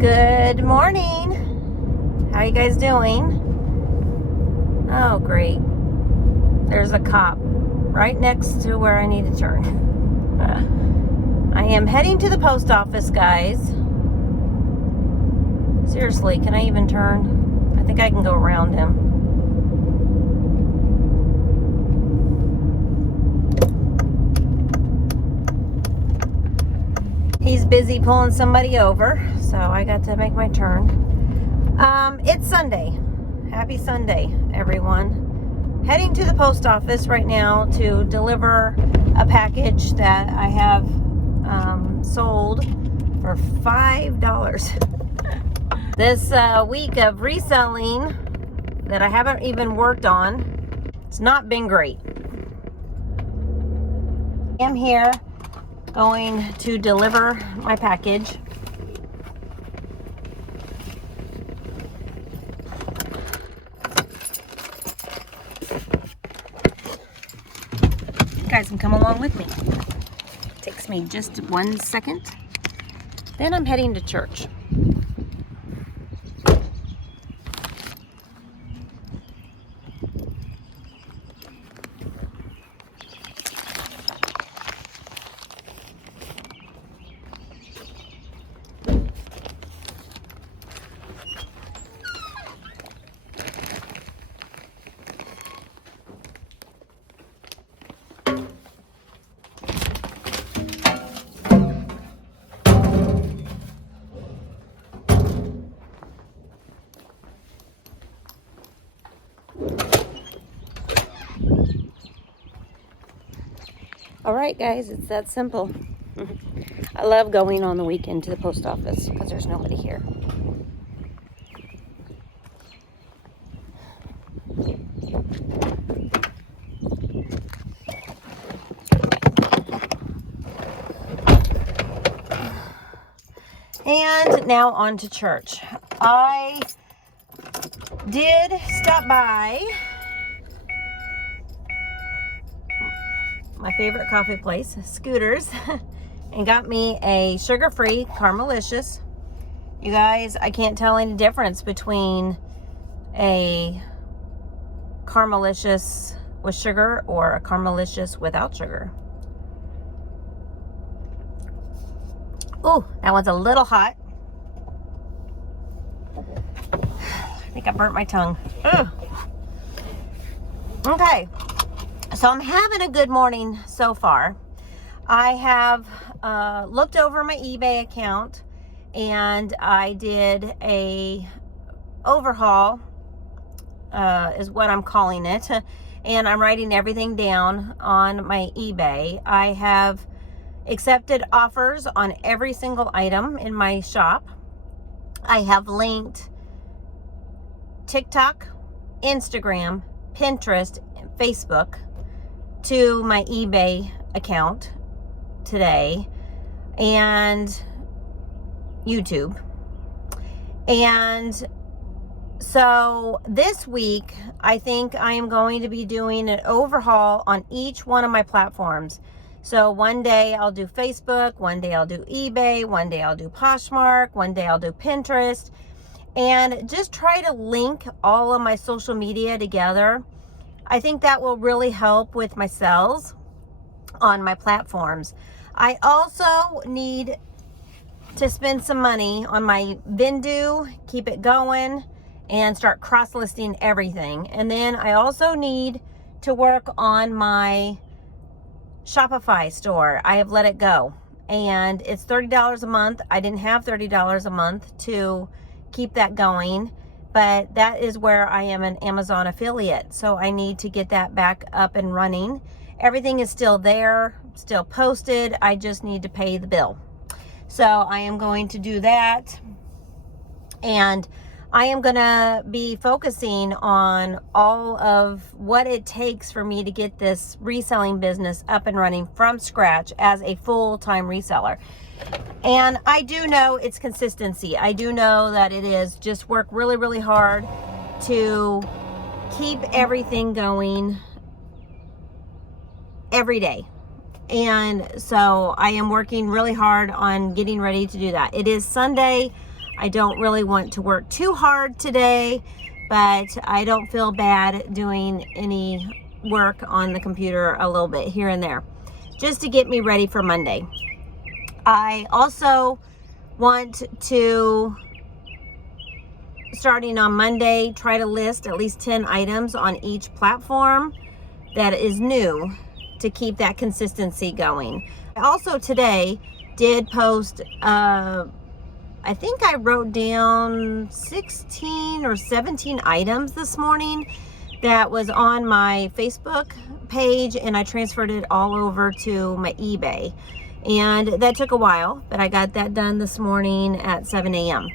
Good morning. How you guys doing? Oh, great. There's a cop right next to where I need to turn. I am heading to the post office, guys. Seriously, can I even turn? I think I can go around him. He's busy pulling somebody over, so I got to make my turn. It's Sunday. Happy Sunday, everyone. Heading to the post office right now to deliver a package that I have sold for $5. This week of reselling that I haven't even worked on, it's not been great. I'm here going to deliver my package. You guys can come along with me. It takes me just 1 second. Then I'm heading to church. All right, guys, it's that simple. I love going on the weekend to the post office because there's nobody here. And now on to church. I did stop by my favorite coffee place, Scooters, and got me a sugar-free Caramelicious. You guys, I can't tell any difference between a Caramelicious with sugar or a Caramelicious without sugar. Ooh, that one's a little hot. I think I burnt my tongue. Ugh. Okay. So I'm having a good morning so far. I have looked over my eBay account and I did a overhaul, is what I'm calling it. And I'm writing everything down on my eBay. I have accepted offers on every single item in my shop. I have linked TikTok, Instagram, Pinterest, and Facebook to my eBay account today and YouTube. And so this week, I think I am going to be doing an overhaul on each one of my platforms. So one day I'll do Facebook, one day I'll do eBay, one day I'll do Poshmark, one day I'll do Pinterest, and just try to link all of my social media together. I think that will really help with my sales on my platforms. I also need to spend some money on my Vendu, keep it going, and start cross-listing everything. And then I also need to work on my Shopify store. I have let it go. And it's $30 a month. I didn't have $30 a month to keep that going. But that is where I am an Amazon affiliate. So I need to get that back up and running. Everything is still there, still posted. I just need to pay the bill. So I am going to do that. And I am going to be focusing on all of what it takes for me to get this reselling business up and running from scratch as a full-time reseller. And I do know it's consistency. I do know that it is just work really, really hard to keep everything going every day. And so I am working really hard on getting ready to do that. It is Sunday. I don't really want to work too hard today, but I don't feel bad doing any work on the computer a little bit here and there, just to get me ready for Monday. I also want to, starting on Monday, try to list at least 10 items on each platform that is new to keep that consistency going. I also today did post, I think I wrote down 16 or 17 items this morning that was on my Facebook page, and I transferred it all over to my eBay. And that took a while, but I got that done this morning at 7 a.m.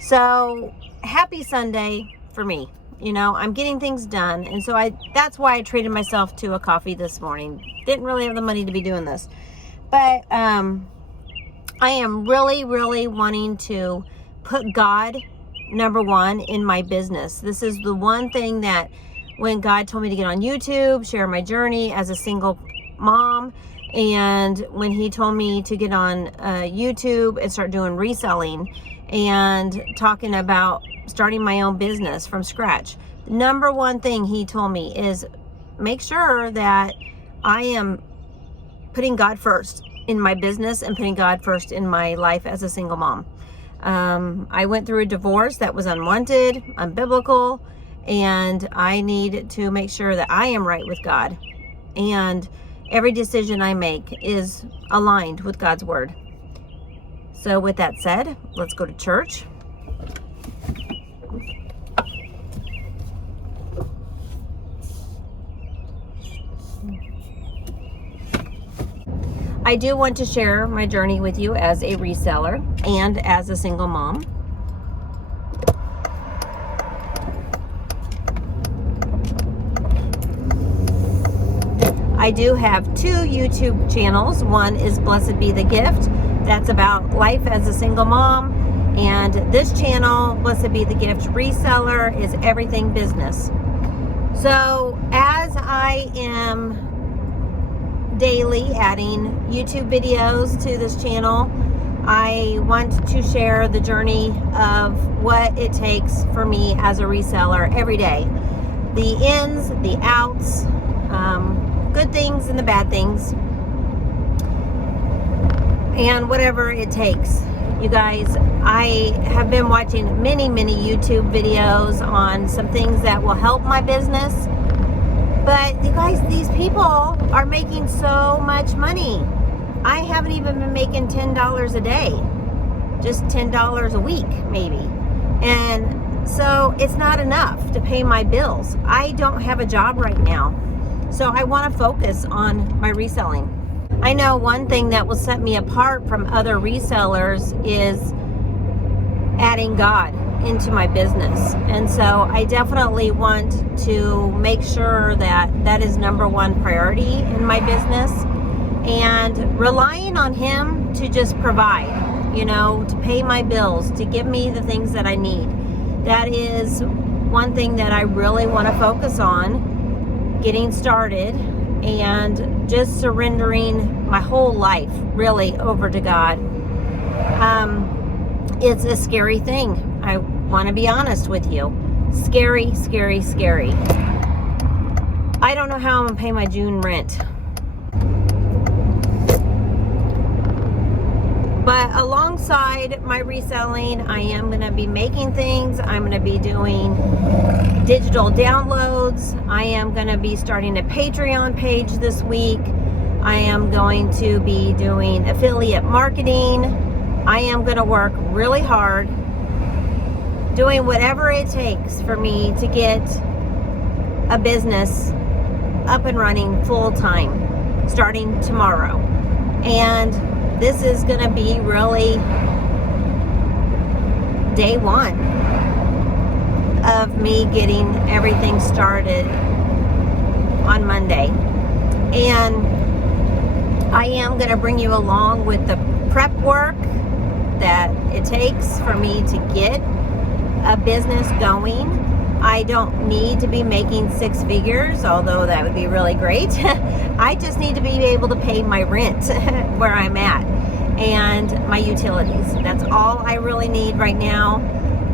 So happy Sunday for me. You know, I'm getting things done. And so that's why I treated myself to a coffee this morning. Didn't really have the money to be doing this. But I am really, really wanting to put God number one in my business. This is the one thing that when God told me to get on YouTube, share my journey as a single mom, and when he told me to get on YouTube and start doing reselling and talking about starting my own business from scratch, the number one thing he told me is make sure that I am putting God first in my business and putting God first in my life as a single mom. I went through a divorce that was unwanted, unbiblical, and I need to make sure that I am right with God. And every decision I make is aligned with God's word. So with that said, let's go to church. I do want to share my journey with you as a reseller and as a single mom. I do have 2 YouTube channels. One is Blessed Be the Gift. That's about life as a single mom. And this channel, Blessed Be the Gift Reseller, is everything business. So as I am daily adding YouTube videos to this channel, I want to share the journey of what it takes for me as a reseller every day. The ins, the outs, good things and the bad things, and whatever it takes. You guys, I have been watching many YouTube videos on some things that will help my business, but you guys, these people are making so much money. I haven't even been making $10 a day, just $10 a week maybe, and so it's not enough to pay my bills. I don't have a job right now. So I want to focus on my reselling. I know one thing that will set me apart from other resellers is adding God into my business. And so I definitely want to make sure that that is number one priority in my business, and relying on him to just provide, you know, to pay my bills, to give me the things that I need. That is one thing that I really want to focus on getting started, and just surrendering my whole life really over to God. It's a scary thing. I want to be honest with you. Scary, scary, scary. I don't know how I'm going to pay my June rent. But alongside my reselling, I am going to be making things. I'm going to be doing digital downloads. I am going to be starting a Patreon page this week. I am going to be doing affiliate marketing. I am going to work really hard, doing whatever it takes for me to get a business up and running full time starting tomorrow. And this is going to be really day one of me getting everything started on Monday. And I am going to bring you along with the prep work that it takes for me to get a business going. I don't need to be making 6 figures, although that would be really great. I just need to be able to pay my rent where I'm at. and my utilities. That's all I really need right now.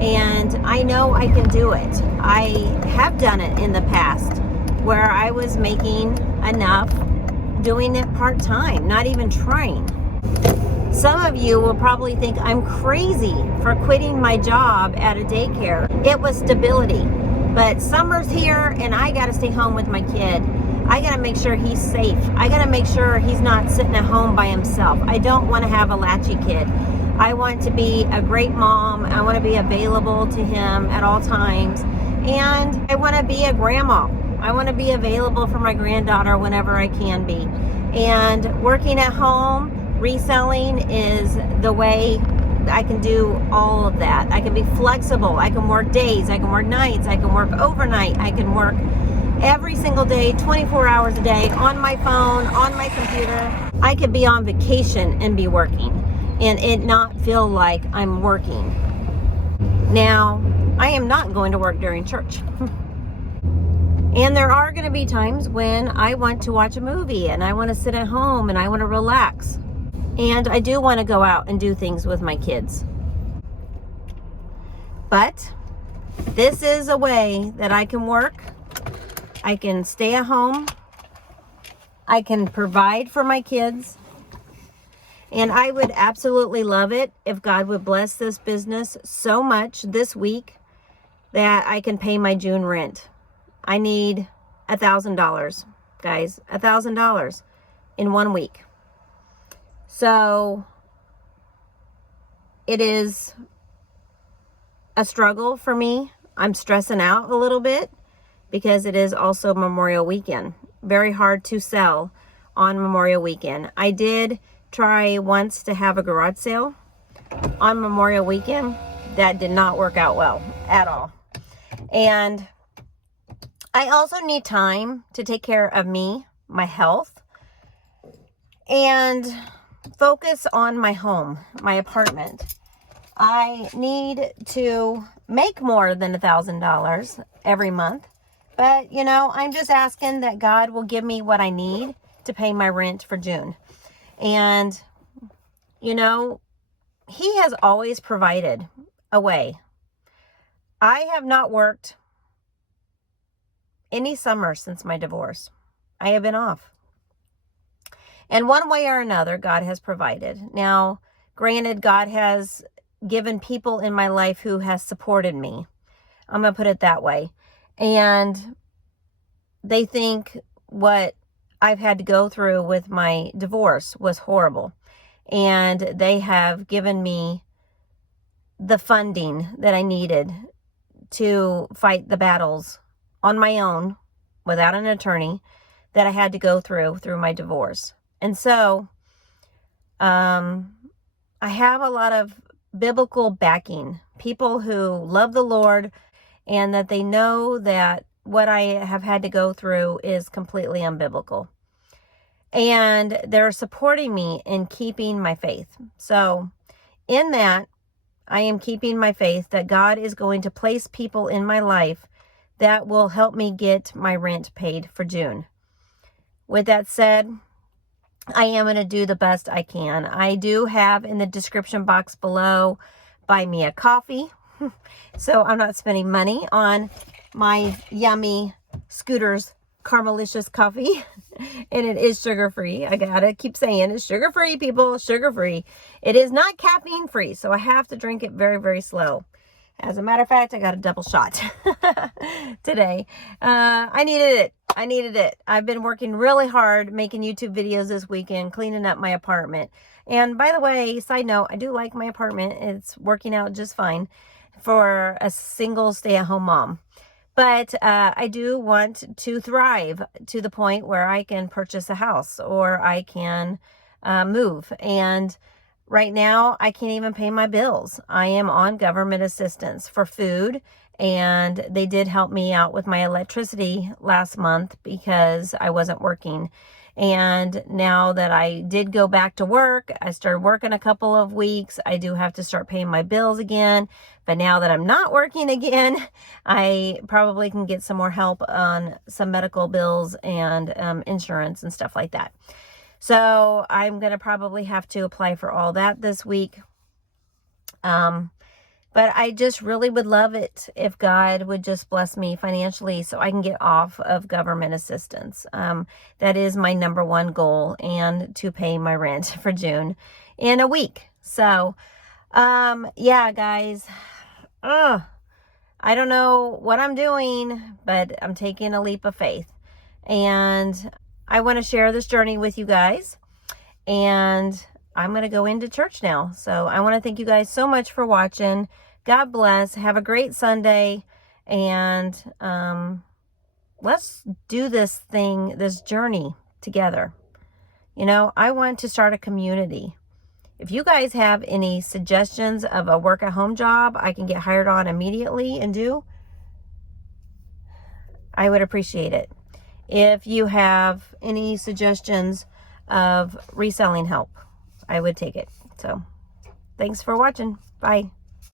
And I know I can do it. I have done it in the past where I was making enough doing it part-time, not even trying. Some of you will probably think I'm crazy for quitting my job at a daycare. It was stability, but summer's here and I gotta stay home with my kid. I gotta make sure he's safe. I gotta make sure he's not sitting at home by himself. I don't wanna have a latchy kid. I want to be a great mom. I wanna be available to him at all times. And I wanna be a grandma. I wanna be available for my granddaughter whenever I can be. And working at home, reselling is the way I can do all of that. I can be flexible. I can work days. I can work nights. I can work overnight. I can work every single day, 24 hours a day, on my phone, on my computer. I could be on vacation and be working and it not feel like I'm working. Now, I am not going to work during church. And there are going to be times when I want to watch a movie and I want to sit at home and I want to relax. And I do want to go out and do things with my kids. But this is a way that I can work. I can stay at home. I can provide for my kids. And I would absolutely love it if God would bless this business so much this week that I can pay my June rent. I need $1,000, guys, $1,000 in 1 week. So it is a struggle for me. I'm stressing out a little bit because it is also Memorial Weekend. Very hard to sell on Memorial Weekend. I did try once to have a garage sale on Memorial Weekend. That did not work out well at all. And I also need time to take care of me, my health, and focus on my home, my apartment. I need to make more than $1,000 every month. But, you know, I'm just asking that God will give me what I need to pay my rent for June. And, you know, He has always provided a way. I have not worked any summer since my divorce. I have been off. And one way or another, God has provided. Now, granted, God has given people in my life who has supported me. I'm going to put it that way. And they think what I've had to go through with my divorce was horrible. And they have given me the funding that I needed to fight the battles on my own without an attorney that I had to go through my divorce. And so I have a lot of biblical backing, people who love the Lord and that they know that what I have had to go through is completely unbiblical. And they're supporting me in keeping my faith. So in that, I am keeping my faith that God is going to place people in my life that will help me get my rent paid for June. With that said, I am going to do the best I can. I do have in the description box below, buy me a coffee. So I'm not spending money on my yummy Scooter's Caramelicious coffee. And it is sugar-free. I gotta keep saying it's sugar-free, people, sugar-free. It is not caffeine-free, so I have to drink it very, very slow. As a matter of fact, I got a double shot today. I needed it. I've been working really hard making YouTube videos this weekend, cleaning up my apartment. And by the way, side note, I do like my apartment. It's working out just fine for a single stay-at-home mom. But I do want to thrive to the point where I can purchase a house or I can move. And right now, I can't even pay my bills. I am on government assistance for food. And they did help me out with my electricity last month because I wasn't working. And now that I did go back to work, I started working a couple of weeks. I do have to start paying my bills again. But now that I'm not working again, I probably can get some more help on some medical bills and insurance and stuff like that. So I'm going to probably have to apply for all that this week. But I just really would love it if God would just bless me financially so I can get off of government assistance. That is my number one goal, and to pay my rent for June in a week. So, yeah, guys, I don't know what I'm doing, but I'm taking a leap of faith. And I want to share this journey with you guys. And I'm going to go into church now. So I want to thank you guys so much for watching. God bless. Have a great Sunday. And let's do this journey together. You know, I want to start a community. If you guys have any suggestions of a work-at-home job I can get hired on immediately and do, I would appreciate it. If you have any suggestions of reselling help, I would take it. So, thanks for watching. Bye.